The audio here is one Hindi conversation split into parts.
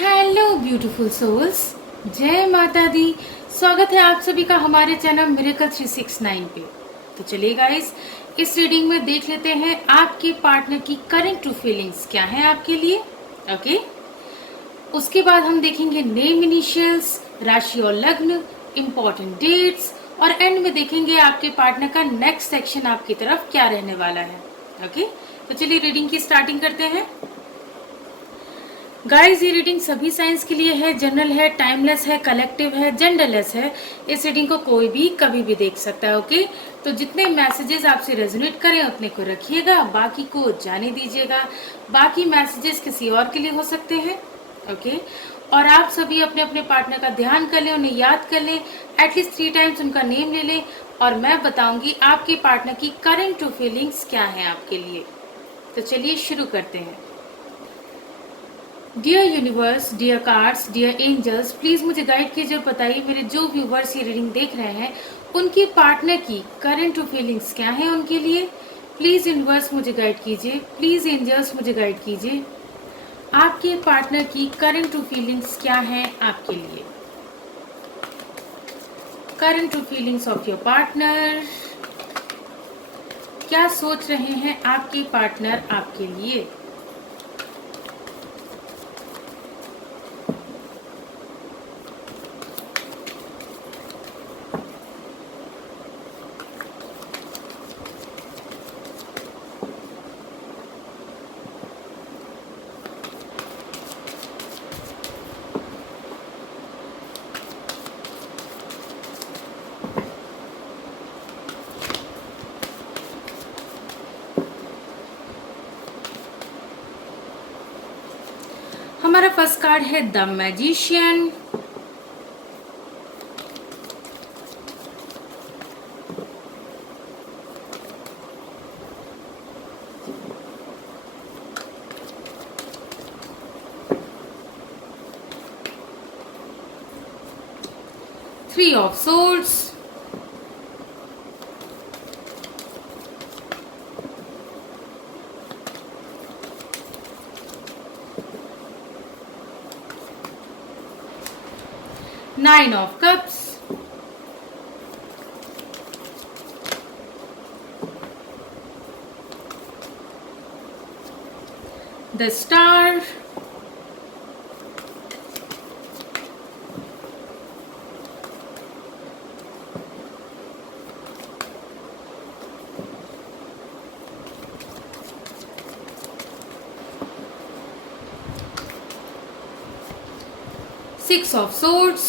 हेलो ब्यूटीफुल सोल्स, जय माता दी। स्वागत है आप सभी का हमारे चैनल मिरेकल 369 पे। तो चलिए गाइस, इस रीडिंग में देख लेते हैं आपके पार्टनर की करंट ट्रू फीलिंग्स क्या है आपके लिए। ओके, उसके बाद हम देखेंगे नेम इनिशियल्स, राशि और लग्न, इम्पोर्टेंट डेट्स, और एंड में देखेंगे आपके पार्टनर का नेक्स्ट सेक्शन आपकी तरफ क्या रहने वाला है। ओके, तो चलिए रीडिंग की स्टार्टिंग करते हैं। गाइस, ये रीडिंग सभी साइंस के लिए है, जनरल है, टाइमलेस है, कलेक्टिव है, जेंडरलेस है। इस रीडिंग को कोई भी कभी भी देख सकता है। ओके, तो जितने मैसेजेस आपसे रेजोनेट करें उतने को रखिएगा, बाकी को जाने दीजिएगा। बाकी मैसेजेस किसी और के लिए हो सकते हैं। ओके, और आप सभी अपने अपने पार्टनर का ध्यान कर लें, उन्हें याद कर लें, एटलीस्ट 3 टाइम्स उनका नेम ले लें, और मैं बताऊंगी आपके पार्टनर की करंट ट्रू फीलिंग्स क्या है आपके लिए। तो चलिए शुरू करते हैं। Dear universe, dear cards, dear angels, please मुझे गाइड कीजिए और बताइए मेरे जो व्यूवर्स ये रीडिंग देख रहे हैं उनकी पार्टनर की करंट ट्रू फीलिंग्स क्या हैं उनके लिए। प्लीज़ यूनिवर्स मुझे गाइड कीजिए, प्लीज़ एंजल्स मुझे गाइड कीजिए, आपके पार्टनर की करंट ट्रू फीलिंग्स क्या हैं आपके लिए। Current true feelings of your partner, क्या सोच रहे हैं आपके पार्टनर आपके लिए। हमारा फर्स्ट कार्ड है the magician. Three of Swords, Nine of Cups, the Star, Six of Swords,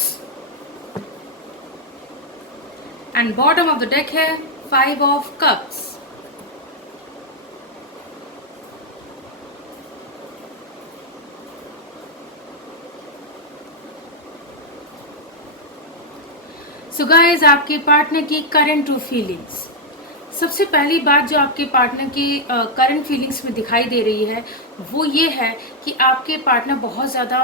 and bottom of the deck है Five of Cups। So guys, आपके पार्टनर की करंट ट्रू फीलिंग्स। सबसे पहली बात जो आपके पार्टनर की करंट फीलिंग्स में दिखाई दे रही है वो ये है कि आपके पार्टनर बहुत ज़्यादा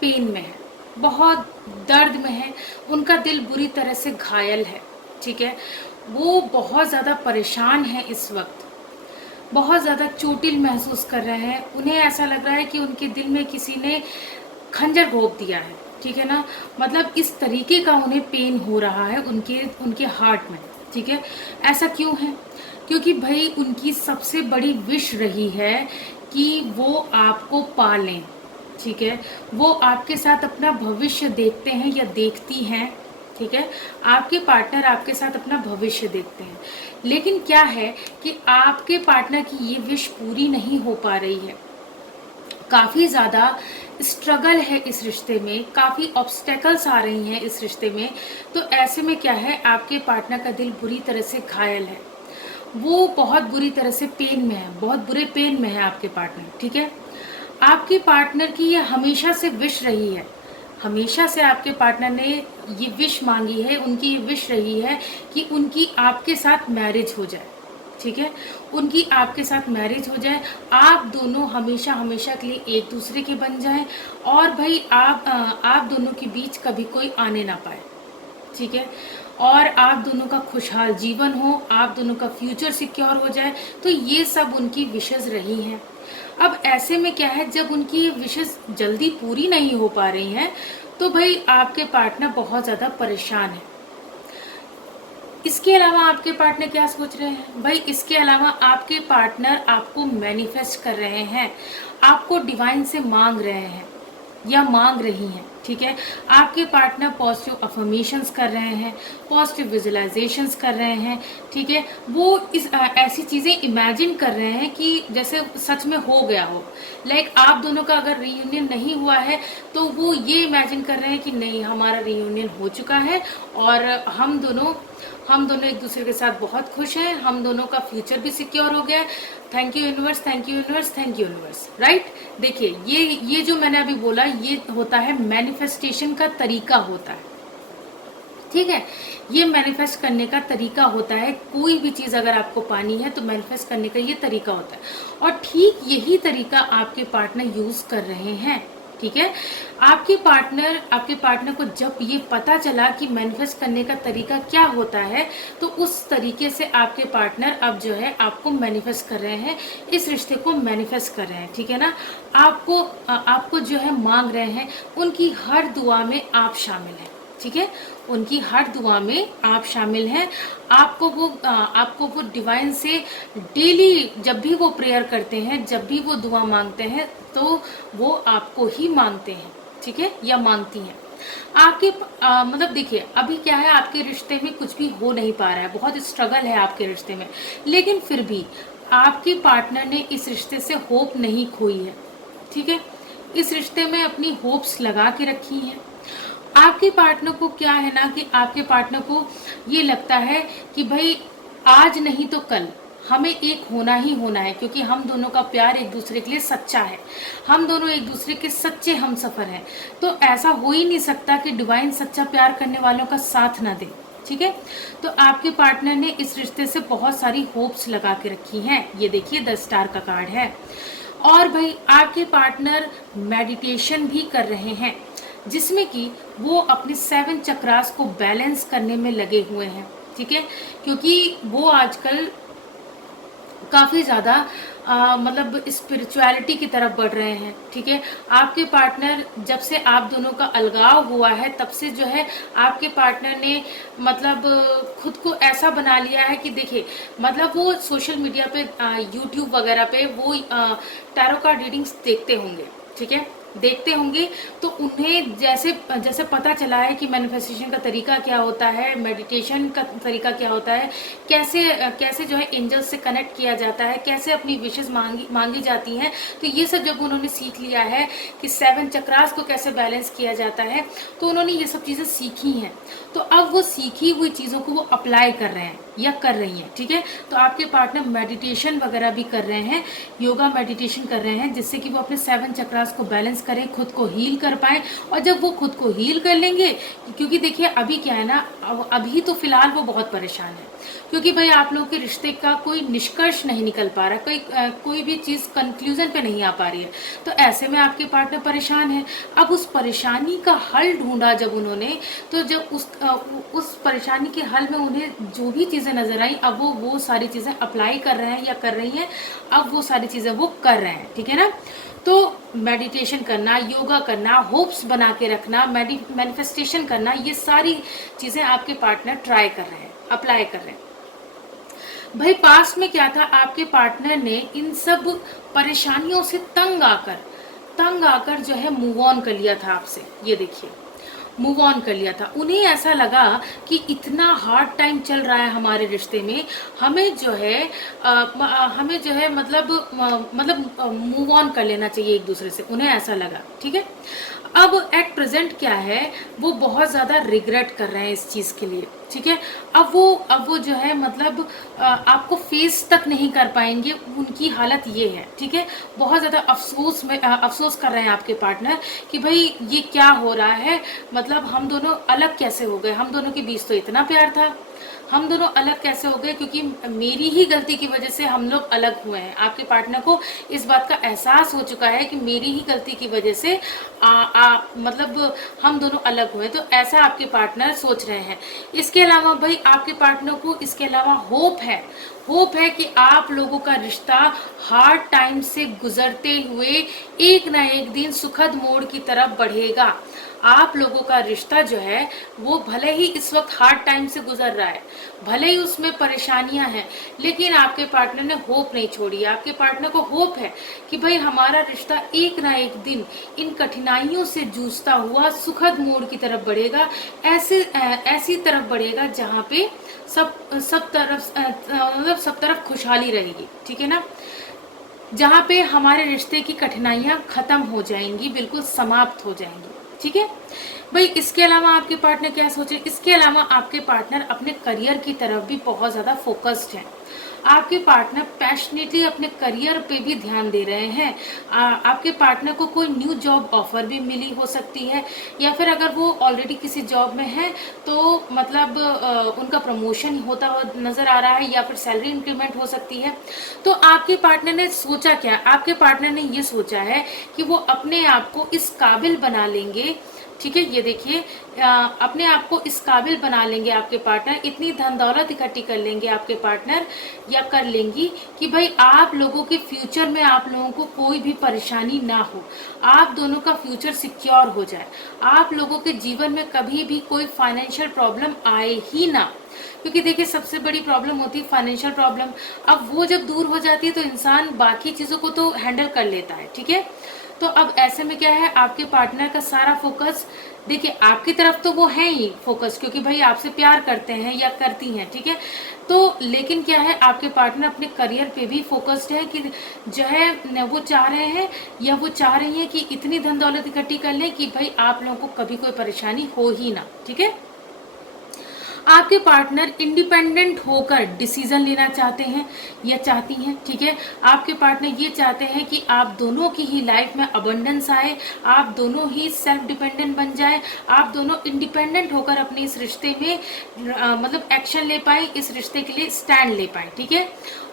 पेन में है, बहुत दर्द में है, उनका दिल बुरी तरह से घायल है। ठीक है, वो बहुत ज़्यादा परेशान है इस वक्त, बहुत ज़्यादा चोटिल महसूस कर रहे हैं। उन्हें ऐसा लग रहा है कि उनके दिल में किसी ने खंजर घोंप दिया है। ठीक है ना, मतलब इस तरीके का उन्हें पेन हो रहा है उनके उनके हार्ट में। ठीक है, ऐसा क्यों है? क्योंकि भाई उनकी सबसे बड़ी विश रही है कि वो आपको पालें। ठीक है, वो आपके साथ अपना भविष्य देखते हैं या देखती हैं। ठीक है, आपके पार्टनर आपके साथ अपना भविष्य देखते हैं, लेकिन क्या है कि आपके पार्टनर की ये विश पूरी नहीं हो पा रही है। काफ़ी ज़्यादा स्ट्रगल है इस रिश्ते में, काफ़ी ऑब्स्टेकल्स आ रही हैं इस रिश्ते में। तो ऐसे में क्या है, आपके पार्टनर का दिल बुरी तरह से घायल है, वो बहुत बुरी तरह से पेन में है, बहुत बुरे पेन में है आपके पार्टनर। ठीक है, आपके पार्टनर की ये हमेशा से विश रही है, हमेशा से आपके पार्टनर ने ये विश मांगी है, उनकी ये विश रही है कि उनकी आपके साथ मैरिज हो जाए। ठीक है, उनकी आपके साथ मैरिज हो जाए, आप दोनों हमेशा हमेशा के लिए एक दूसरे के बन जाएं, और भाई आप दोनों के बीच कभी कोई आने ना पाए। ठीक है, और आप दोनों का खुशहाल जीवन हो, आप दोनों का फ्यूचर सिक्योर हो जाए। तो ये सब उनकी विशेज़ रही हैं। अब ऐसे में क्या है, जब उनकी विशेष जल्दी पूरी नहीं हो पा रही हैं तो भाई आपके पार्टनर बहुत ज़्यादा परेशान है। इसके अलावा आपके पार्टनर क्या सोच रहे हैं भाई, इसके अलावा आपके पार्टनर आपको मैनिफेस्ट कर रहे हैं, आपको डिवाइन से मांग रहे हैं या मांग रही हैं, ठीक है। आपके पार्टनर पॉजिटिव अफर्मेशंस कर रहे हैं, पॉजिटिव विजुअलाइजेशंस कर रहे हैं, ठीक है। वो ऐसी चीज़ें इमेजिन कर रहे हैं कि जैसे सच में हो गया हो। लाइक आप दोनों का अगर रीयूनियन नहीं हुआ है तो वो ये इमेजिन कर रहे हैं कि नहीं, हमारा रीयूनियन हो चुका है और हम दोनों एक दूसरे के साथ बहुत खुश हैं, हम दोनों का फ्यूचर भी सिक्योर हो गया है। Thank you universe, thank you universe, thank you universe, right. देखिए ये जो मैंने अभी बोला ये होता है मैनिफेस्टेशन का तरीका होता है, ठीक है। ये मैनिफेस्ट करने का तरीका होता है, कोई भी चीज़ अगर आपको पानी है तो मैनिफेस्ट करने का ये तरीका होता है, और ठीक यही तरीका आपके पार्टनर यूज़ कर रहे हैं, ठीक है। आपके पार्टनर को जब ये पता चला कि मैनिफेस्ट करने का तरीका क्या होता है तो उस तरीके से आपके पार्टनर अब जो है आपको मैनिफेस्ट कर रहे हैं, इस रिश्ते को मैनिफेस्ट कर रहे हैं, ठीक है ना। आपको जो है मांग रहे हैं, उनकी हर दुआ में आप शामिल हैं, ठीक है। उनकी हर दुआ में आप शामिल हैं। आपको वो डिवाइन से डेली जब भी वो प्रेयर करते हैं, जब भी वो दुआ मांगते हैं तो वो आपको ही मांगते हैं, ठीक है, या मांगती हैं। मतलब देखिए अभी क्या है, आपके रिश्ते में कुछ भी हो नहीं पा रहा है, बहुत स्ट्रगल है आपके रिश्ते में, लेकिन फिर भी आपके पार्टनर ने इस रिश्ते से होप नहीं खोई है, ठीक है। इस रिश्ते में अपनी होप्स लगा के रखी हैं। आपके पार्टनर को क्या है ना कि आपके पार्टनर को ये लगता है कि भाई आज नहीं तो कल हमें एक होना ही होना है, क्योंकि हम दोनों का प्यार एक दूसरे के लिए सच्चा है, हम दोनों एक दूसरे के सच्चे हम सफ़र हैं। तो ऐसा हो ही नहीं सकता कि डिवाइन सच्चा प्यार करने वालों का साथ ना दे, ठीक है। तो आपके पार्टनर ने इस रिश्ते से बहुत सारी होप्स लगा के रखी हैं। ये देखिए 10 स्टार का कार्ड है। और भाई आपके पार्टनर मेडिटेशन भी कर रहे हैं, जिसमें कि वो अपने 7 चक्रास को बैलेंस करने में लगे हुए हैं, ठीक है। क्योंकि वो आजकल काफ़ी ज़्यादा मतलब स्पिरिचुअलिटी की तरफ बढ़ रहे हैं, ठीक है। आपके पार्टनर जब से आप दोनों का अलगाव हुआ है तब से जो है आपके पार्टनर ने मतलब खुद को ऐसा बना लिया है कि देखिए मतलब वो सोशल मीडिया पे यूट्यूब वगैरह पे वो टैरो कार्ड रीडिंग्स देखते होंगे, ठीक है, देखते होंगे। तो उन्हें जैसे पता चला है कि मैनिफेस्टेशन का तरीका क्या होता है, मेडिटेशन का तरीका क्या होता है, कैसे जो है एंजल्स से कनेक्ट किया जाता है, कैसे अपनी विशेष मांगी जाती हैं, तो ये सब जब उन्होंने सीख लिया है कि 7 चक्रास को कैसे बैलेंस किया जाता है, तो उन्होंने ये सब चीज़ें सीखी हैं। तो अब वो सीखी हुई चीज़ों को वो अप्लाई कर रहे हैं या कर रही हैं, ठीक है। तो आपके पार्टनर मेडिटेशन वगैरह भी कर रहे हैं, योगा मेडिटेशन कर रहे हैं, जिससे कि वो अपने 7 चक्रास को बैलेंस करें, खुद को हील कर पाएँ। और जब वो खुद को हील कर लेंगे, क्योंकि देखिए अभी क्या है ना, अभी तो फिलहाल वो बहुत परेशान है, क्योंकि भाई आप लोगों के रिश्ते का कोई निष्कर्ष नहीं निकल पा रहा, कोई भी चीज़ कंक्लूजन पे नहीं आ पा रही है। तो ऐसे में आपके पार्टनर परेशान है। अब उस परेशानी का हल ढूंढा जब उन्होंने, तो जब उस परेशानी के हल में उन्हें जो भी चीज़ें नजर आई, अब वो सारी चीज़ें अप्लाई कर रहे हैं या कर रही हैं, अब वो सारी चीज़ें वो कर रहे हैं, ठीक है ना। तो मेडिटेशन करना, योगा करना, होप्स बना के रखना, मैनिफेस्टेशन करना, ये सारी चीज़ें आपके पार्टनर ट्राई कर रहे हैं, अप्लाई कर रहे हैं। भाई पास में क्या था, आपके पार्टनर ने इन सब परेशानियों से तंग आकर जो है मूव ऑन कर लिया था आपसे। ये देखिए मूव ऑन कर लिया था। उन्हें ऐसा लगा कि इतना हार्ड टाइम चल रहा है हमारे रिश्ते में, हमें जो है मतलब मूव ऑन कर लेना चाहिए एक दूसरे से, उन्हें ऐसा लगा, ठीक है। अब एट प्रेजेंट क्या है, वो बहुत ज़्यादा रिग्रेट कर रहे हैं इस चीज़ के लिए, ठीक है। अब वो जो है मतलब आपको फेस तक नहीं कर पाएंगे, उनकी हालत ये है, ठीक है। बहुत ज़्यादा अफसोस कर रहे हैं आपके पार्टनर कि भाई ये क्या हो रहा है, मतलब हम दोनों अलग कैसे हो गए, हम दोनों के बीच तो इतना प्यार था, हम दोनों अलग कैसे हो गए? क्योंकि मेरी ही गलती की वजह से हम लोग अलग हुए हैं। आपके पार्टनर को इस बात का एहसास हो चुका है कि मेरी ही गलती की वजह से मतलब हम दोनों अलग हुए, तो ऐसा आपके पार्टनर सोच रहे हैं। इसके अलावा भाई आपके पार्टनर को इसके अलावा होप है कि आप लोगों का रिश्ता हार्ड टाइम से गुजरते हुए एक ना एक दिन सुखद मोड़ की तरफ बढ़ेगा। आप लोगों का रिश्ता जो है वो भले ही इस वक्त हार्ड टाइम से गुजर रहा है, भले ही उसमें परेशानियां हैं, लेकिन आपके पार्टनर ने होप नहीं छोड़ी। आपके पार्टनर को होप है कि भाई हमारा रिश्ता एक ना एक दिन इन कठिनाइयों से जूझता हुआ सुखद मोड़ की तरफ बढ़ेगा, ऐसी तरफ बढ़ेगा जहाँ पे सब तरफ मतलब सब तरफ खुशहाली रहेगी, ठीक है ना, जहाँ पे हमारे रिश्ते की कठिनाइयाँ खत्म हो जाएंगी, बिल्कुल समाप्त हो जाएंगी, ठीक है भाई। इसके अलावा आपके पार्टनर क्या सोचे? इसके अलावा आपके पार्टनर अपने करियर की तरफ भी बहुत ज़्यादा फोकस्ड हैं। आपके पार्टनर पैशनेटली अपने करियर पे भी ध्यान दे रहे हैं। आपके पार्टनर को कोई न्यू जॉब ऑफर भी मिली हो सकती है, या फिर अगर वो ऑलरेडी किसी जॉब में है तो मतलब उनका प्रमोशन होता हुआ नज़र आ रहा है, या फिर सैलरी इंक्रीमेंट हो सकती है। तो आपके पार्टनर ने सोचा क्या? आपके पार्टनर ने ये सोचा है कि वो अपने आप को इस काबिल बना लेंगे, ठीक है, ये देखिए, अपने आप को इस काबिल बना लेंगे आपके पार्टनर, इतनी धन दौलत इकट्ठी कर लेंगे आपके पार्टनर या कर लेंगी कि भाई आप लोगों के फ्यूचर में आप लोगों को कोई भी परेशानी ना हो, आप दोनों का फ्यूचर सिक्योर हो जाए, आप लोगों के जीवन में कभी भी कोई फाइनेंशियल प्रॉब्लम आए ही ना। क्योंकि देखिए सबसे बड़ी प्रॉब्लम होती है फाइनेंशियल प्रॉब्लम। अब वो जब दूर हो जाती है तो इंसान बाकी चीज़ों को तो हैंडल कर लेता है, ठीक है। तो अब ऐसे में क्या है, आपके पार्टनर का सारा फोकस, देखिए आपकी तरफ तो वो है ही फोकस, क्योंकि भाई आपसे प्यार करते हैं या करती हैं, ठीक है। तो लेकिन क्या है, आपके पार्टनर अपने करियर पे भी फोकस्ड है कि जो है वो चाह रहे हैं या वो चाह रही हैं कि इतनी धन दौलत इकट्ठी कर लें कि भाई आप लोगों को कभी कोई परेशानी हो ही ना, ठीक है। आपके पार्टनर इंडिपेंडेंट होकर डिसीजन लेना चाहते हैं या चाहती हैं, ठीक है। आपके पार्टनर ये चाहते हैं कि आप दोनों की ही लाइफ में अबंडेंस आए, आप दोनों ही सेल्फ डिपेंडेंट बन जाए, आप दोनों इंडिपेंडेंट होकर अपने इस रिश्ते में मतलब एक्शन ले पाए, इस रिश्ते के लिए स्टैंड ले पाए, ठीक है।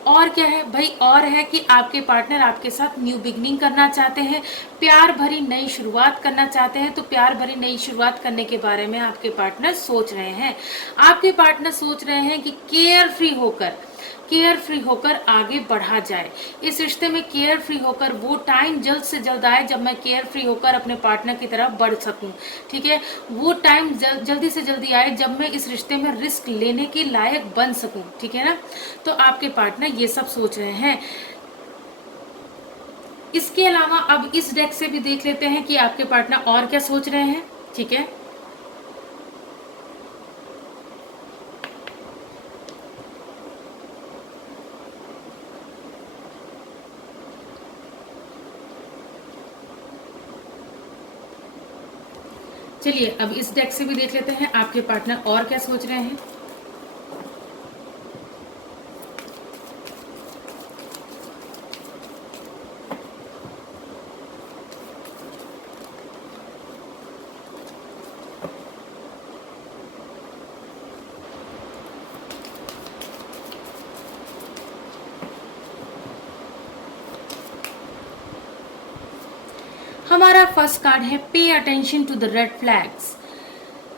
और क्या है भाई, और है कि आपके पार्टनर आपके साथ न्यू बिगनिंग करना चाहते हैं, प्यार भरी नई शुरुआत करना चाहते हैं। तो प्यार भरी नई शुरुआत करने के बारे में आपके पार्टनर सोच रहे हैं। आपके पार्टनर सोच रहे हैं कि केयर फ्री होकर आगे बढ़ा जाए, इस रिश्ते में केयर फ्री होकर वो टाइम जल्द से जल्द आए जब मैं केयर फ्री होकर अपने पार्टनर की तरफ बढ़ सकूं, ठीक है। वो टाइम जल्दी से जल्दी आए जब मैं इस रिश्ते में रिस्क लेने के लायक बन सकूं, ठीक है ना। तो आपके पार्टनर ये सब सोच रहे हैं। इसके अलावा अब इस डेक से भी देख लेते हैं कि आपके पार्टनर और क्या सोच रहे हैं, ठीक है। चलिए अब इस डेक से भी देख लेते हैं आपके पार्टनर और क्या सोच रहे हैं। हमारा फर्स्ट कार्ड है pay attention to the red flags.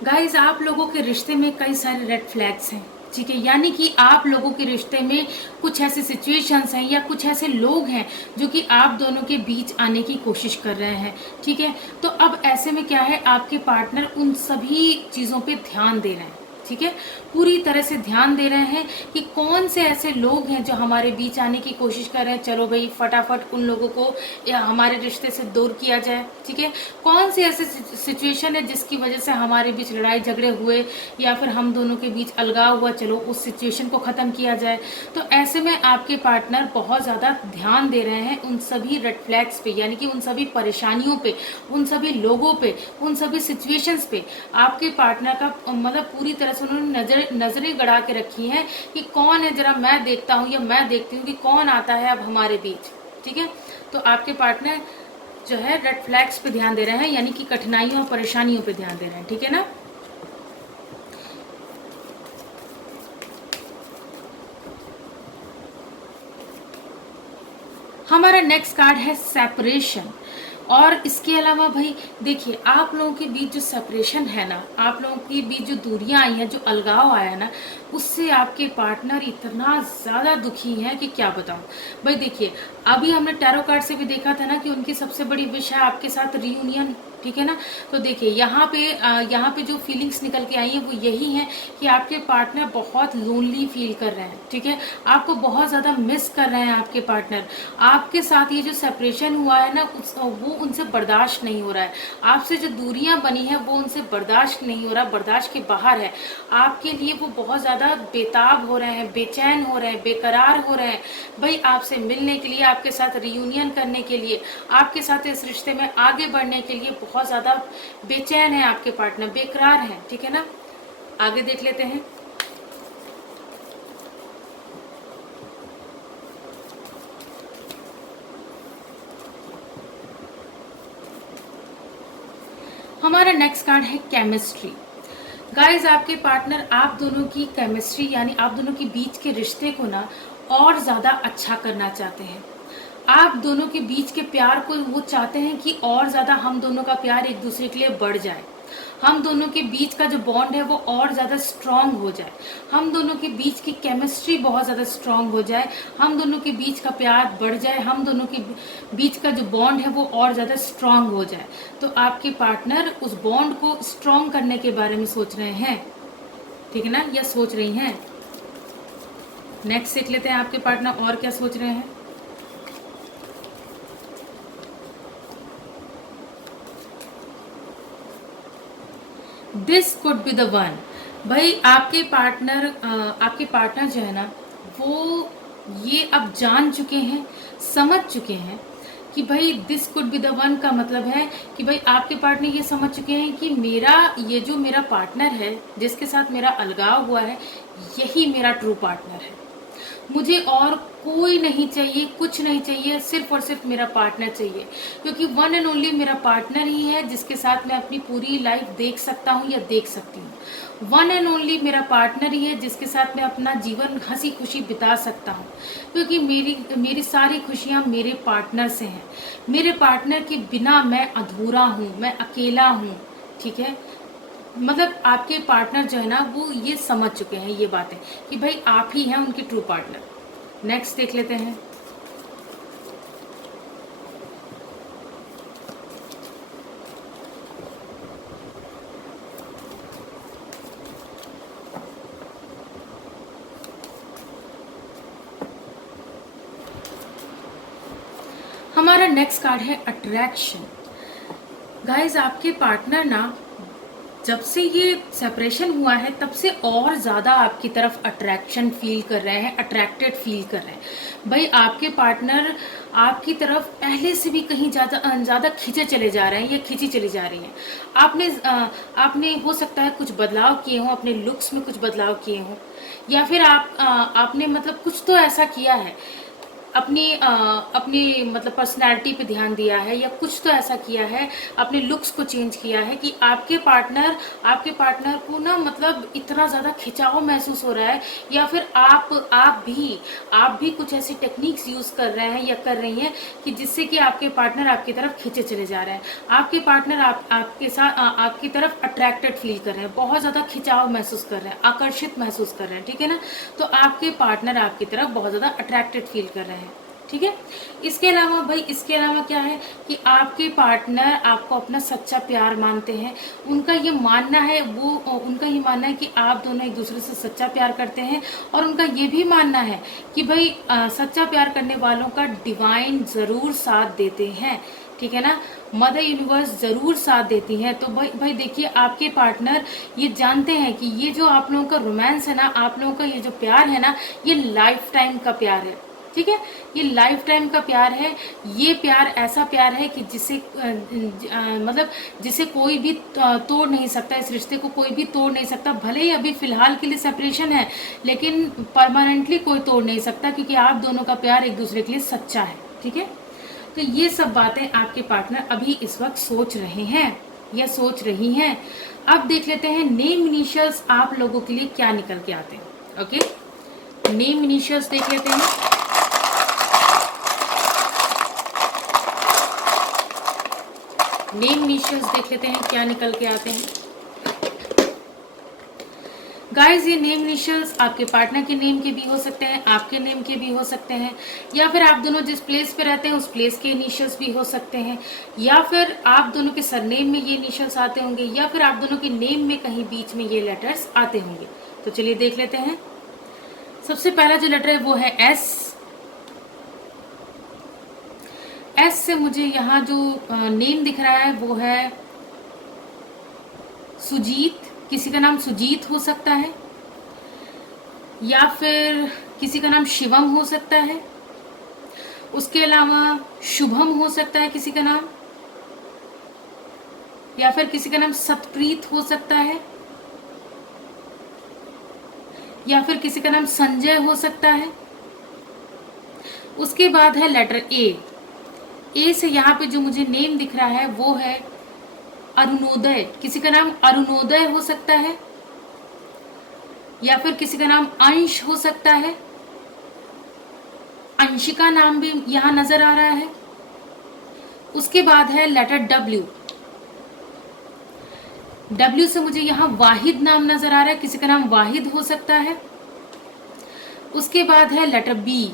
Guys आप लोगों के रिश्ते में कई सारे रेड फ्लैग्स हैं, ठीक है। यानी कि आप लोगों के रिश्ते में कुछ ऐसे सिचुएशंस हैं या कुछ ऐसे लोग हैं जो कि आप दोनों के बीच आने की कोशिश कर रहे हैं, ठीक है। तो अब ऐसे में क्या है, आपके पार्टनर उन सभी चीज़ों पे ध्यान दे रहे हैं, ठीक है। पूरी तरह से ध्यान दे रहे हैं कि कौन से ऐसे लोग हैं जो हमारे बीच आने की कोशिश कर रहे हैं, चलो भाई फटाफट उन लोगों को या हमारे रिश्ते से दूर किया जाए, ठीक है। कौन सी ऐसी सिचुएशन है जिसकी वजह से हमारे बीच लड़ाई झगड़े हुए या फिर हम दोनों के बीच अलगाव हुआ, चलो उस सिचुएशन को ख़त्म किया जाए। तो ऐसे में आपके पार्टनर बहुत ज़्यादा ध्यान दे रहे हैं उन सभी रेड फ्लैग्स पे, यानी कि उन सभी परेशानियों पे, उन सभी लोगों पे, उन सभी सिचुएशंस पे। आपके पार्टनर का मतलब पूरी तरह से उन्होंने नजरें गड़ा के रखी हैं कि कौन है, जरा मैं देखता हूँ या मैं देखती हूँ कि कौन आता है अब हमारे बीच, ठीक है। तो आपके पार्टनर जो है रेड फ्लैग्स पे ध्यान दे रहे हैं, यानी कि कठिनाइयों और परेशानियों पे ध्यान दे रहे हैं, ठीक है ना। नेक्स्ट कार्ड है सेपरेशन। और इसके अलावा भाई देखिए, आप लोगों के बीच जो सेपरेशन है ना, आप लोगों के बीच जो दूरियां आई हैं, जो अलगाव आया ना, उससे आपके पार्टनर इतना ज़्यादा दुखी हैं कि क्या बताऊं। भाई देखिए, अभी हमने टैरो कार्ड से भी देखा था ना कि उनकी सबसे बड़ी विश है आपके साथ रियूनियन, ठीक है ना। तो देखिए यहाँ पे जो फीलिंग्स निकल के आई हैं वो यही हैं कि आपके पार्टनर बहुत लोनली फील कर रहे हैं, ठीक है। आपको बहुत ज़्यादा मिस कर रहे हैं आपके पार्टनर। आपके साथ ये जो सेपरेशन हुआ है ना, वो उनसे बर्दाश्त नहीं हो रहा है। आपसे जो दूरियां बनी हैं वो उनसे बर्दाश्त नहीं हो रहा, बर्दाश्त के बाहर है। आपके लिए वो बहुत ज़्यादा बेताब हो रहे हैं, बेचैन हो रहे हैं, बेकरार हो रहे हैं भाई, आपसे मिलने के लिए, आपके साथ रियूनियन करने के लिए, आपके साथ इस रिश्ते में आगे बढ़ने के लिए बहुत ज़्यादा बेचैन है आपके पार्टनर, बेकरार हैं, ठीक है ना। आगे देख लेते हैं। हमारा नेक्स्ट कार्ड है केमिस्ट्री। गाइस, आपके पार्टनर आप दोनों की केमिस्ट्री यानी आप दोनों के बीच के रिश्ते को ना और ज़्यादा अच्छा करना चाहते हैं। आप दोनों के बीच के प्यार को वो चाहते हैं कि और ज़्यादा हम दोनों का प्यार एक दूसरे के लिए बढ़ जाए, हम दोनों के बीच का जो बॉन्ड है वो और ज़्यादा स्ट्रांग हो जाए, हम दोनों के बीच की केमिस्ट्री बहुत ज़्यादा स्ट्रांग हो जाए, हम दोनों के बीच का प्यार बढ़ जाए, हम दोनों के बीच का जो बॉन्ड है वो और ज़्यादा स्ट्रांग हो जाए। तो आपके पार्टनर उस बॉन्ड को स्ट्रांग करने के बारे में सोच रहे हैं, ठीक है ना, या सोच रही हैं। नेक्स्ट देख लेते हैं आपके पार्टनर और क्या सोच रहे हैं। This could be the one. भाई आपके पार्टनर जो है ना, वो ये अब जान चुके हैं, समझ चुके हैं कि भाई this could be the one का मतलब है कि भाई आपके पार्टनर ये समझ चुके हैं कि ये जो मेरा पार्टनर है, जिसके साथ मेरा अलगाव हुआ है, यही मेरा ट्रू पार्टनर है। मुझे और कोई नहीं चाहिए, कुछ नहीं चाहिए, सिर्फ और सिर्फ मेरा पार्टनर चाहिए, क्योंकि वन एंड ओनली मेरा पार्टनर ही है जिसके साथ मैं अपनी पूरी लाइफ देख सकता हूँ या देख सकती हूँ। वन एंड ओनली मेरा पार्टनर ही है जिसके साथ मैं अपना जीवन हंसी खुशी बिता सकता हूँ, क्योंकि मेरी सारी खुशियाँ मेरे पार्टनर से हैं। मेरे पार्टनर के बिना मैं अधूरा हूँ, मैं अकेला हूँ, ठीक है। मतलब आपके पार्टनर जो है ना, वो ये समझ चुके हैं ये बातें कि भाई आप ही हैं उनके ट्रू पार्टनर। नेक्स्ट देख लेते हैं। हमारा नेक्स्ट कार्ड है अट्रैक्शन। गाइस, आपके पार्टनर ना जब से ये सेपरेशन हुआ है तब से और ज़्यादा आपकी तरफ अट्रैक्शन फील कर रहे हैं, अट्रैक्टेड फील कर रहे हैं। भाई आपके पार्टनर आपकी तरफ पहले से भी कहीं ज़्यादा खींचे चले जा रहे हैं या खींची चली जा रही हैं। आपने हो सकता है कुछ बदलाव किए हों, अपने लुक्स में कुछ बदलाव किए हों, या फिर आपने मतलब कुछ तो ऐसा किया है, अपनी मतलब पर्सनैलिटी पे ध्यान दिया है, या कुछ तो ऐसा किया है, अपने लुक्स को चेंज किया है कि आपके पार्टनर को ना मतलब इतना ज़्यादा खिंचाव महसूस हो रहा है, या फिर आप भी कुछ ऐसी टेक्निक्स यूज़ कर रहे हैं या कर रही हैं कि जिससे कि आपके पार्टनर आपकी तरफ खींचे चले जा रहे हैं। आपके पार्टनर आपके साथ आपकी तरफ अट्रैक्टेड फील कर रहे हैं, बहुत ज़्यादा खिंचाव महसूस कर रहे हैं, आकर्षित महसूस कर रहे हैं, ठीक है ना। तो आपके पार्टनर आपकी तरफ बहुत ज़्यादा अट्रैक्टेड फील कर रहे हैं, ठीक है। इसके अलावा क्या है कि आपके पार्टनर आपको अपना सच्चा प्यार मानते हैं। उनका ये मानना है कि आप दोनों एक दूसरे से सच्चा प्यार करते हैं, और उनका ये भी मानना है कि भाई सच्चा प्यार करने वालों का डिवाइन ज़रूर साथ देते हैं, ठीक है ना। मदर यूनिवर्स ज़रूर साथ देती है। तो भाई देखिए, आपके पार्टनर ये जानते हैं कि ये जो आप लोगों का रोमांस है ना, आप लोगों का ये जो प्यार है ना, ये लाइफ टाइम का प्यार है, ठीक है। ये लाइफ टाइम का प्यार है। ये प्यार ऐसा प्यार है कि जिसे कोई भी तोड़ नहीं सकता, इस रिश्ते को कोई भी तोड़ नहीं सकता। भले ही अभी फिलहाल के लिए सेपरेशन है, लेकिन परमानेंटली कोई तोड़ नहीं सकता, क्योंकि आप दोनों का प्यार एक दूसरे के लिए सच्चा है, ठीक है। तो ये सब बातें आपके पार्टनर अभी इस वक्त सोच रहे हैं या सोच रही हैं। अब देख लेते हैं नेम इनिशियल्स आप लोगों के लिए क्या निकल के आते हैं। ओके, नेम इनिशियल्स देख लेते हैं। नेम इनिशियल्स देख लेते हैं क्या निकल के आते हैं। गाइस, ये नेम इनिशियल्स आपके पार्टनर के नेम के भी हो सकते हैं, आपके नेम के भी हो सकते हैं, या फिर आप दोनों जिस प्लेस पे रहते हैं उस प्लेस के इनिशियल्स भी हो सकते हैं, या फिर आप दोनों के सरनेम में ये इनिशियल्स आते होंगे, या फिर आप दोनों के नेम में कहीं बीच में ये लेटर्स आते होंगे। तो चलिए देख लेते हैं। सबसे पहला जो लेटर है वो है एस। एस से मुझे यहाँ जो नेम दिख रहा है वो है सुजीत। किसी का नाम सुजीत हो सकता है, या फिर किसी का नाम शिवम हो सकता है। उसके अलावा शुभम हो सकता है किसी का नाम, या फिर किसी का नाम सतप्रीत हो सकता है, या फिर किसी का नाम संजय हो सकता है। उसके बाद है लेटर ए। ए से यहाँ पे जो मुझे नेम दिख रहा है वो है अरुणोदय। किसी का नाम अरुणोदय हो सकता है, या फिर किसी का नाम अंश हो सकता है। अंशिका नाम भी यहाँ नजर आ रहा है। उसके बाद है लेटर डब्ल्यू। डब्ल्यू से मुझे यहाँ वाहिद नाम नजर आ रहा है, किसी का नाम वाहिद हो सकता है। उसके बाद है लेटर बी।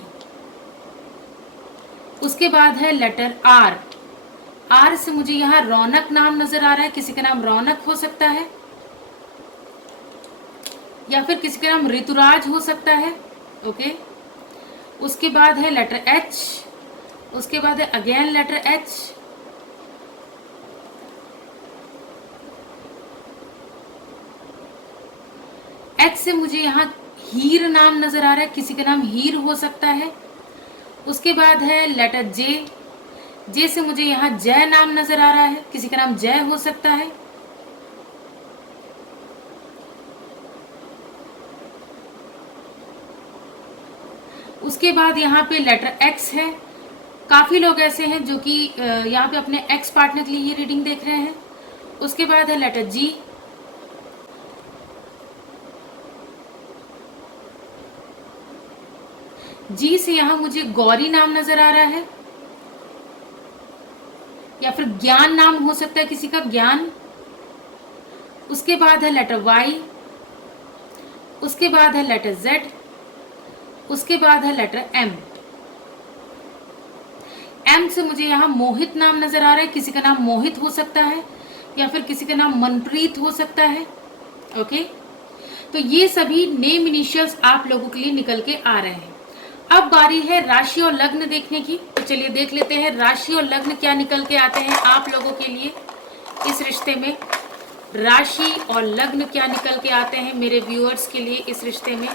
उसके बाद है लेटर आर। आर से मुझे यहाँ रौनक नाम नजर आ रहा है, किसी का नाम रौनक हो सकता है, या फिर किसी का नाम ऋतुराज हो सकता है। ओके। उसके बाद है लेटर एच। उसके बाद है अगेन लेटर एच। एच से मुझे यहाँ हीर नाम नजर आ रहा है, किसी का नाम हीर हो सकता है। उसके बाद है लेटर जे। जे से मुझे यहाँ जय नाम नजर आ रहा है, किसी का नाम जय हो सकता है। उसके बाद यहाँ पे लेटर एक्स है। काफी लोग ऐसे हैं जो कि यहाँ पे अपने एक्स पार्टनर के लिए ये रीडिंग देख रहे हैं। उसके बाद है लेटर जी। जी से यहाँ मुझे गौरी नाम नजर आ रहा है, या फिर ज्ञान नाम हो सकता है किसी का, ज्ञान। उसके बाद है लेटर वाई। उसके बाद है लेटर जेड। उसके बाद है लेटर एम। एम से मुझे यहाँ मोहित नाम नजर आ रहा है, किसी का नाम मोहित हो सकता है, या फिर किसी का नाम मनप्रीत हो सकता है। ओके। तो ये सभी नेम इनिशियल्स आप लोगों के लिए निकल के आ रहे हैं। अब बारी है राशि और लग्न देखने की। तो चलिए देख लेते हैं राशि और लग्न क्या निकल के आते हैं आप लोगों के लिए इस रिश्ते में। राशि और लग्न क्या निकल के आते हैं मेरे व्यूअर्स के लिए इस रिश्ते में।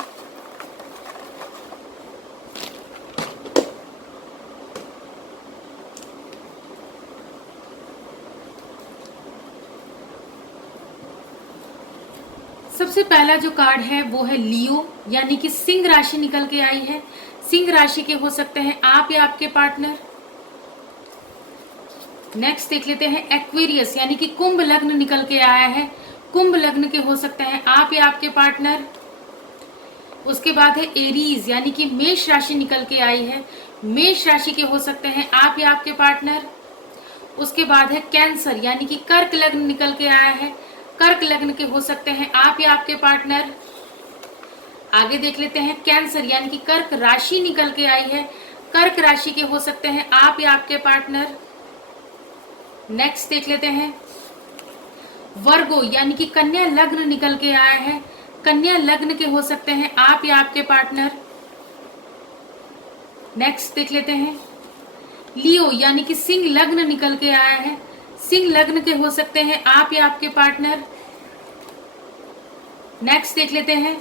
सबसे पहला जो कार्ड है वो है लियो, यानी कि सिंह राशि निकल के आई है। सिंह राशि के हो सकते हैं आप या आपके पार्टनर। नेक्स्ट देख लेते हैं एक्वेरियस, यानी कि कुंभ लग्न निकल के आया है। कुंभ लग्न के हो सकते हैं आप या आपके पार्टनर। उसके बाद है एरीज, यानी कि मेष राशि निकल के आई है। मेष राशि के हो सकते हैं आप या आपके पार्टनर। उसके बाद है कैंसर, यानी कि कर्क लग्न निकल के आया है। कर्क लग्न के हो सकते हैं आप या आपके पार्टनर। आगे देख लेते हैं कैंसर, यानी कि कर्क राशि निकल के आई है। कर्क राशि के हो सकते हैं आप या आपके पार्टनर। नेक्स्ट देख लेते हैं वर्गो, यानी कि कन्या लग्न निकल के आया है। कन्या लग्न के हो सकते हैं आप या आपके पार्टनर। नेक्स्ट देख लेते हैं लियो, यानी कि सिंह लग्न निकल के आया है। सिंह लग्न के हो सकते हैं आप या आपके पार्टनर। नेक्स्ट देख लेते हैं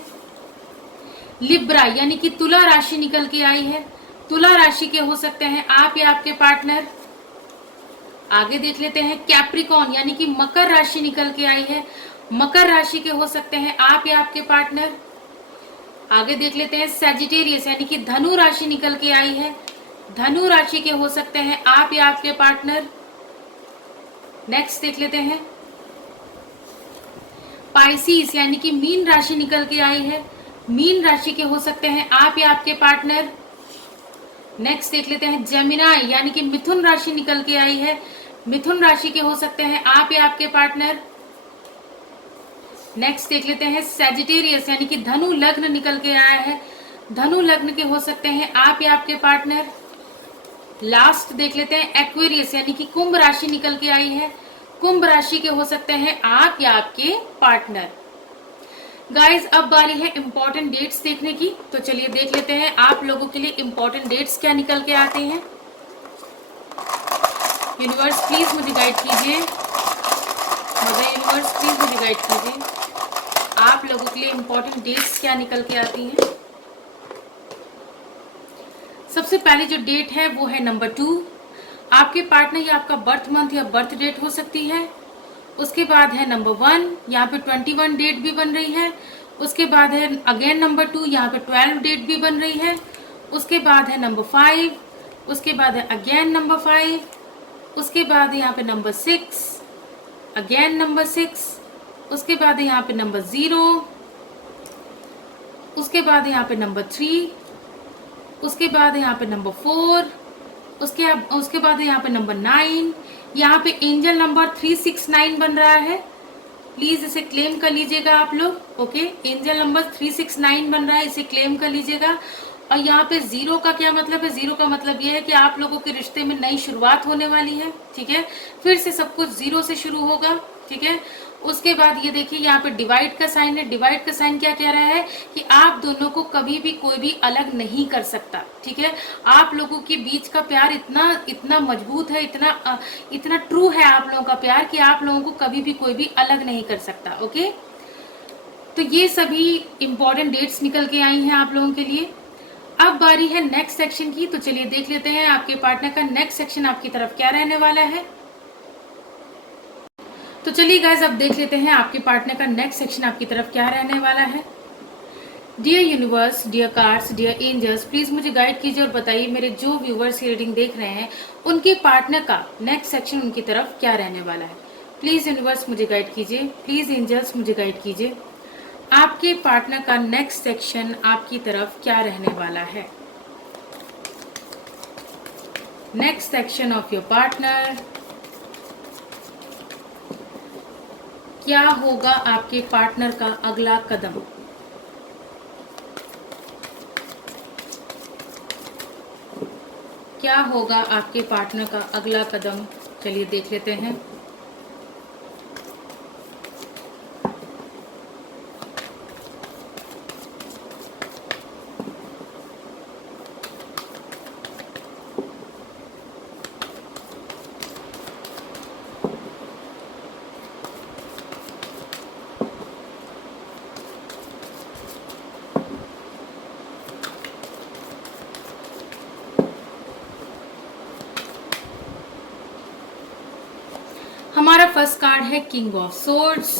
लिब्रा, यानी कि तुला राशि निकल के आई है। तुला राशि के हो सकते हैं आप या आपके पार्टनर। आगे देख लेते हैं कैप्रिकॉन, यानी कि मकर राशि निकल के आई है। मकर राशि के हो सकते हैं आप या आपके पार्टनर। आगे देख लेते हैं सैजिटेरियस, यानी कि धनु राशि निकल के आई है। धनु राशि के हो सकते हैं आप या आपके पार्टनर। नेक्स्ट देख लेते हैं पाइसिस, यानी कि मीन राशि निकल के आई है। मीन राशि के हो सकते हैं आप या आपके पार्टनर। नेक्स्ट देख लेते हैं जेमिनाई, यानी कि मिथुन राशि निकल के आई है। मिथुन राशि के हो सकते हैं आप या आपके पार्टनर। नेक्स्ट देख लेते हैं सैजिटेरियस यानी कि धनु लग्न निकल के आया है, धनु लग्न के हो सकते हैं आप या आपके पार्टनर। लास्ट देख लेते हैं एक्वेरियस यानी कि कुंभ राशि निकल के आई है, कुंभ राशि के हो सकते हैं आप या आपके पार्टनर। गाइस अब बारी है इंपॉर्टेंट डेट्स देखने की, तो चलिए देख लेते हैं आप लोगों के लिए इंपॉर्टेंट डेट्स क्या निकल के आते हैं। यूनिवर्स प्लीज मुझे गाइड कीजिए, मदर यूनिवर्स प्लीज मुझे गाइड कीजिए, आप लोगों के लिए इंपॉर्टेंट डेट्स क्या निकल के आती हैं। सबसे पहली जो डेट है वो है नंबर 2, आपके पार्टनर या आपका बर्थ मंथ या बर्थ डेट हो सकती है। उसके बाद है नंबर 1, यहाँ पे 21 डेट भी बन रही है। उसके बाद है अगेन नंबर 2, यहाँ पे 12 डेट भी बन रही है। उसके बाद है नंबर 5, उसके बाद है अगेन नंबर 5, उसके बाद है यहाँ पे नंबर 6, अगेन नंबर 6, उसके बाद है यहाँ पे नंबर 0, उसके बाद है यहाँ पे नंबर 3, उसके बाद है यहाँ पे नंबर 4, उसके बाद है यहाँ पे नंबर 9। यहाँ पे एंजल नंबर 369 बन रहा है, प्लीज इसे क्लेम कर लीजिएगा आप लोग। ओके, एंजल नंबर 369 बन रहा है, इसे क्लेम कर लीजिएगा। और यहाँ पे 0 का क्या मतलब है? 0 का मतलब ये है कि आप लोगों के रिश्ते में नई शुरुआत होने वाली है, ठीक है, फिर से सब कुछ 0 से शुरू होगा, ठीक है। उसके बाद ये देखिए यहाँ पे डिवाइड का साइन है, डिवाइड का साइन क्या कह रहा है कि आप दोनों को कभी भी कोई भी अलग नहीं कर सकता, ठीक है। आप लोगों के बीच का प्यार इतना इतना मजबूत है, इतना ट्रू है आप लोगों का प्यार कि आप लोगों को कभी भी कोई भी अलग नहीं कर सकता। ओके, तो ये सभी इंपॉर्टेंट डेट्स निकल के आई हैं आप लोगों के लिए। अब बारी है नेक्स्ट सेक्शन की, तो चलिए देख लेते हैं आपके पार्टनर का नेक्स्ट सेक्शन आपकी तरफ क्या रहने वाला है। तो चलिए गाइस अब देख लेते हैं आपके पार्टनर का नेक्स्ट सेक्शन आपकी तरफ क्या रहने वाला है। Dear universe, dear cards, dear angels, please मुझे गाइड कीजिए और बताइए मेरे जो व्यूवर्स ये रीडिंग देख रहे हैं उनके पार्टनर का नेक्स्ट सेक्शन उनकी तरफ क्या रहने वाला है। प्लीज यूनिवर्स मुझे गाइड कीजिए, प्लीज एंजल्स मुझे गाइड कीजिए, आपके पार्टनर का नेक्स्ट सेक्शन आपकी तरफ क्या रहने वाला है। Next section of your partner, क्या होगा आपके पार्टनर का अगला कदम। क्या होगा आपके पार्टनर का अगला कदम, चलिए देख लेते हैं। हमारा फर्स्ट कार्ड है king of swords,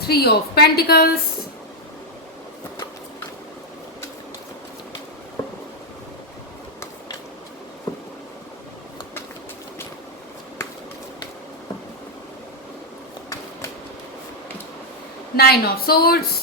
three of pentacles, nine of swords,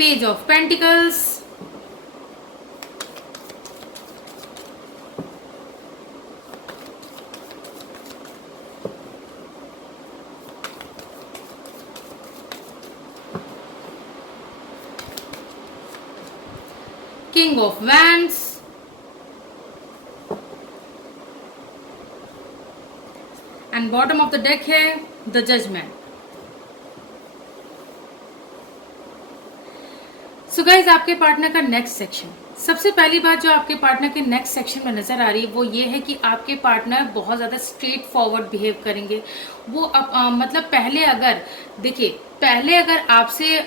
page of pentacles, king of wands, and bottom of the deck है द जजमेंट। सो गाइज आपके पार्टनर का नेक्स्ट सेक्शन, सबसे पहली बात जो आपके पार्टनर के नेक्स्ट सेक्शन में नजर आ रही है वो ये है कि आपके पार्टनर बहुत ज़्यादा स्ट्रेट फॉरवर्ड बिहेव करेंगे। वो मतलब पहले अगर आपसे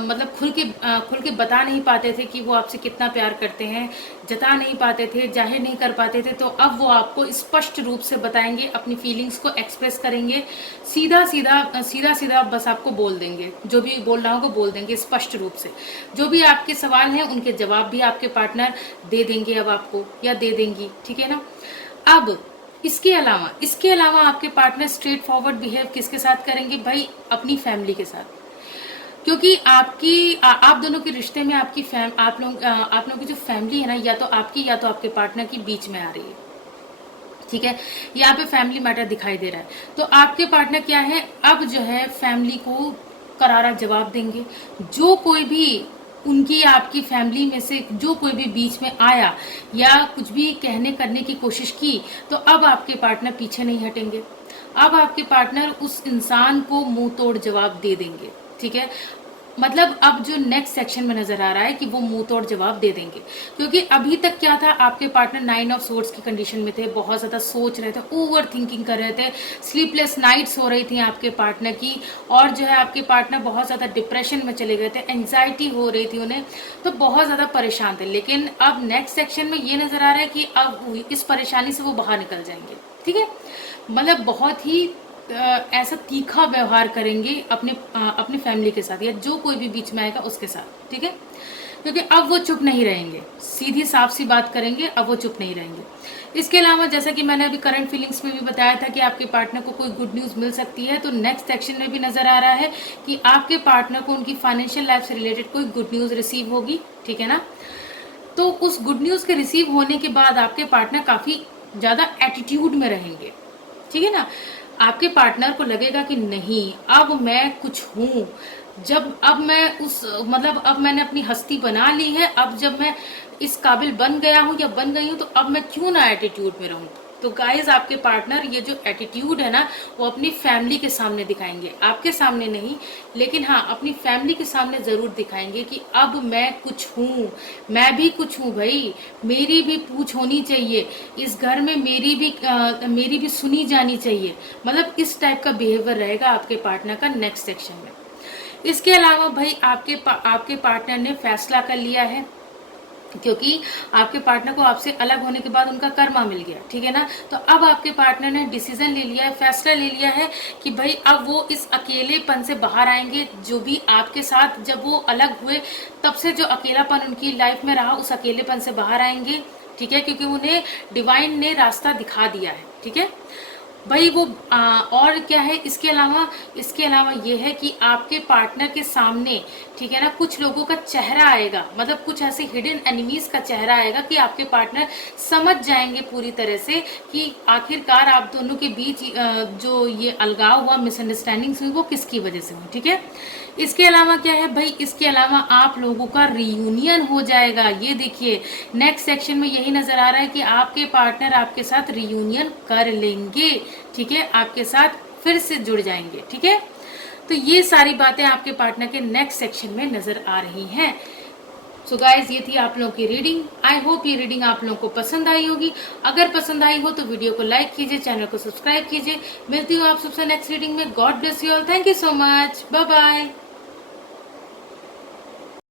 मतलब खुल के बता नहीं पाते थे कि वो आपसे कितना प्यार करते हैं, जता नहीं पाते थे, जाहिर नहीं कर पाते थे, तो अब वो आपको स्पष्ट रूप से बताएंगे, अपनी फीलिंग्स को एक्सप्रेस करेंगे, सीधा सीधा बस आपको बोल देंगे, जो भी बोलना होगा बोल देंगे स्पष्ट रूप से। जो भी आपके सवाल हैं उनके जवाब भी आपके पार्टनर दे देंगे अब आपको, या दे देंगी, ठीक है ना। अब इसके अलावा आपके पार्टनर स्ट्रेट फॉरवर्ड बिहेव किसके साथ करेंगे भाई? अपनी फैमिली के साथ। क्योंकि आप दोनों के रिश्ते में आप लोगों की जो फैमिली है ना, या तो आपकी या तो आपके पार्टनर की बीच में आ रही है, ठीक है। यहाँ पे फैमिली मैटर दिखाई दे रहा है। तो आपके पार्टनर क्या है, अब जो है फैमिली को करारा जवाब देंगे। जो कोई भी उनकी आपकी फैमिली में से जो कोई भी बीच में आया या कुछ भी कहने करने की कोशिश की, तो अब आपके पार्टनर पीछे नहीं हटेंगे। अब आपके पार्टनर उस इंसान को मुंह तोड़ जवाब दे देंगे, ठीक है। मतलब अब जो नेक्स्ट सेक्शन में नजर आ रहा है कि वो मुंह तोड़ जवाब दे देंगे। क्योंकि अभी तक क्या था, आपके पार्टनर 9 ऑफ सोर्ड्स की कंडीशन में थे, बहुत ज्यादा सोच रहे थे, ओवर थिंकिंग कर रहे थे, स्लीपलेस नाइट्स हो रही थी आपके पार्टनर की, और जो है आपके पार्टनर बहुत ज्यादा डिप्रेशन में चले गए थे, एंजाइटी हो रही थी उन्हें, तो बहुत ज्यादा परेशान थे। लेकिन अब नेक्स्ट सेक्शन में ये नजर आ रहा है कि अब इस परेशानी से वो बाहर निकल जाएंगे, ठीक है। मतलब बहुत ही ऐसा तीखा व्यवहार करेंगे अपने फैमिली के साथ, या जो कोई भी बीच में आएगा उसके साथ, ठीक है। क्योंकि अब वो चुप नहीं रहेंगे, सीधी साफ सी बात करेंगे, अब वो चुप नहीं रहेंगे। इसके अलावा जैसा कि मैंने अभी करंट फीलिंग्स में भी बताया था कि आपके पार्टनर को कोई गुड न्यूज़ मिल सकती है, तो नेक्स्ट सेक्शन में भी नजर आ रहा है कि आपके पार्टनर को उनकी फाइनेंशियल लाइफ से रिलेटेड कोई गुड न्यूज़ रिसीव होगी, ठीक है ना। तो उस गुड न्यूज़ के रिसीव होने के बाद आपके पार्टनर काफ़ी ज़्यादा एटीट्यूड में रहेंगे, ठीक है ना। आपके पार्टनर को लगेगा कि नहीं, अब मैं कुछ हूँ, जब अब मैं उस मतलब अब मैंने अपनी हस्ती बना ली है, अब जब मैं इस काबिल बन गया हूँ या बन गई हूँ, तो अब मैं क्यों ना एटीट्यूड में रहूँ। तो गाइज आपके पार्टनर ये जो एटीट्यूड है ना, वो अपनी फैमिली के सामने दिखाएंगे, आपके सामने नहीं, लेकिन हाँ अपनी फैमिली के सामने ज़रूर दिखाएंगे कि अब मैं कुछ हूँ, मैं भी कुछ हूँ भाई, मेरी भी पूछ होनी चाहिए, इस घर में मेरी भी सुनी जानी चाहिए। मतलब इस टाइप का बिहेवियर रहेगा आपके पार्टनर का नेक्स्ट सेक्शन में। इसके अलावा भाई आपके पार्टनर ने फैसला कर लिया है, क्योंकि आपके पार्टनर को आपसे अलग होने के बाद उनका कर्मा मिल गया, ठीक है ना। तो अब आपके पार्टनर ने डिसीजन ले लिया है, फैसला ले लिया है कि भाई अब वो इस अकेलेपन से बाहर आएंगे। जो भी आपके साथ जब वो अलग हुए तब से जो अकेलापन उनकी लाइफ में रहा, उस अकेलेपन से बाहर आएंगे, ठीक है, क्योंकि उन्हें डिवाइन ने रास्ता दिखा दिया है, ठीक है भाई। वो और क्या है, इसके अलावा ये है कि आपके पार्टनर के सामने, ठीक है ना, कुछ लोगों का चेहरा आएगा, मतलब कुछ ऐसे हिडन एनिमीज का चेहरा आएगा कि आपके पार्टनर समझ जाएंगे पूरी तरह से कि आखिरकार आप दोनों के बीच जो ये अलगाव हुआ, मिसअंडरस्टैंडिंग्स हुई, वो किसकी वजह से हुई, ठीक है। इसके अलावा क्या है भाई, इसके अलावा आप लोगों का रियूनियन हो जाएगा। ये देखिए नेक्स्ट सेक्शन में यही नजर आ रहा है कि आपके पार्टनर आपके साथ रियूनियन कर लेंगे, ठीक है, आपके साथ फिर से जुड़ जाएंगे, ठीक है। तो ये सारी बातें आपके पार्टनर के नेक्स्ट सेक्शन में नजर आ रही हैं। सो गाइज ये थी आप लोगों की रीडिंग। आई होप ये रीडिंग आप लोगों को पसंद आई होगी। अगर पसंद आई हो तो वीडियो को लाइक कीजिए, चैनल को सब्सक्राइब कीजिए। मिलती हूँ आप सबसे नेक्स्ट रीडिंग में। God bless you all. Thank you so much. Bye bye.